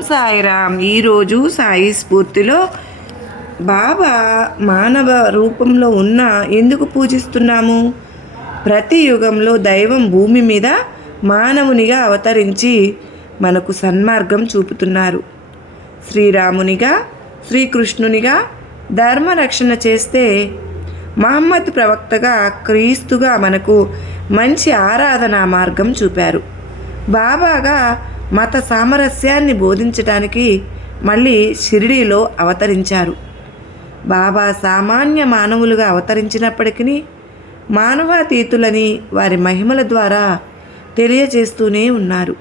సాయిరామ్. ఈరోజు సాయి స్ఫూర్తిలో బాబా మానవ రూపంలో ఉన్న ఎందుకు పూజిస్తున్నాము? ప్రతి యుగంలో దైవం భూమి మీద మానవునిగా అవతరించి మనకు సన్మార్గం చూపుతున్నారు. శ్రీరామునిగా, శ్రీకృష్ణునిగా ధర్మరక్షణ చేస్తే, మహమ్మద్ ప్రవక్తగా, క్రీస్తుగా మనకు మంచి ఆరాధనా మార్గం చూపారు. బాబాగా మత సామరస్యాన్ని బోధించడానికి మళ్ళీ షిరిడీలో అవతరించారు. బాబా సామాన్య మానవులుగా అవతరించినప్పటికీ మానవాతీతులని వారి మహిమల ద్వారా తెలియజేస్తూనే ఉన్నారు.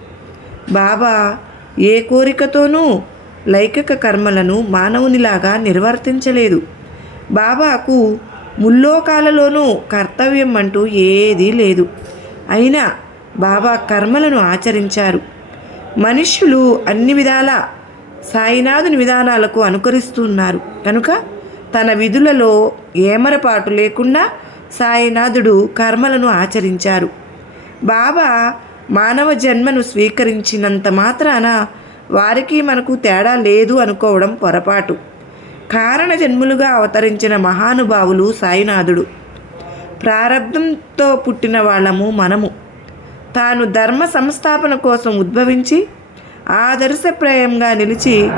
బాబా ఏ కోరికతోనూ లౌకిక కర్మలను మానవునిలాగా నిర్వర్తించలేదు. బాబాకు ముల్లోకాలలోనూ కర్తవ్యం అంటూ ఏదీ లేదు. అయినా బాబా కర్మలను ఆచరించారు. మనుష్యులు అన్ని విధాల సాయినాథుని విధానాలకు అనుకరిస్తున్నారు కనుక తన విధులలో ఏమరపాటు లేకుండా సాయినాథుడు కర్మలను ఆచరించారు. బాబా మానవ జన్మను స్వీకరించినంత మాత్రాన వారికి మనకు తేడా లేదు అనుకోవడం పొరపాటు. కారణ జన్ములుగా అవతరించిన మహానుభావులు సాయినాథుడు. ప్రారబ్ధంతో పుట్టిన వాళ్ళము మనము. తాను ధర్మ సంస్థాపన కోసం ఉద్భవించి ఆదర్శప్రాయంగా నిలిచి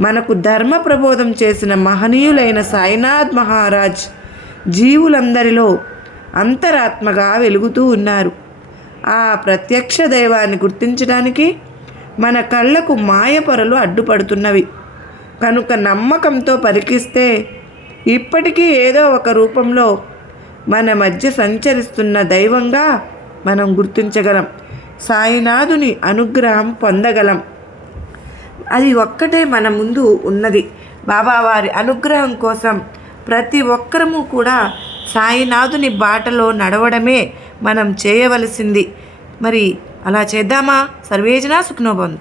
మనకు ధర్మ ప్రబోధం చేసిన మహనీయులైన సాయినాథ్ మహారాజ్ జీవులందరిలో అంతరాత్మగా వెలుగుతూ ఉన్నారు. ఆ ప్రత్యక్ష దైవాన్ని గుర్తించడానికి మన కళ్ళకు మాయపొరలు అడ్డుపడుతున్నవి కనుక నమ్మకంతో పరికిస్తే ఇప్పటికీ ఏదో ఒక రూపంలో మన మధ్య సంచరిస్తున్న దైవంగా మనం గుర్తించగలం. సాయినాథుని అనుగ్రహం పొందగలం. అది ఒక్కటే మన ముందు ఉన్నది. బాబావారి అనుగ్రహం కోసం ప్రతి ఒక్కరము కూడా సాయినాథుని బాటలో నడవడమే మనం చేయవలసింది. మరి అలా చేద్దామా? సర్వేజన సుఖినో భవంతు.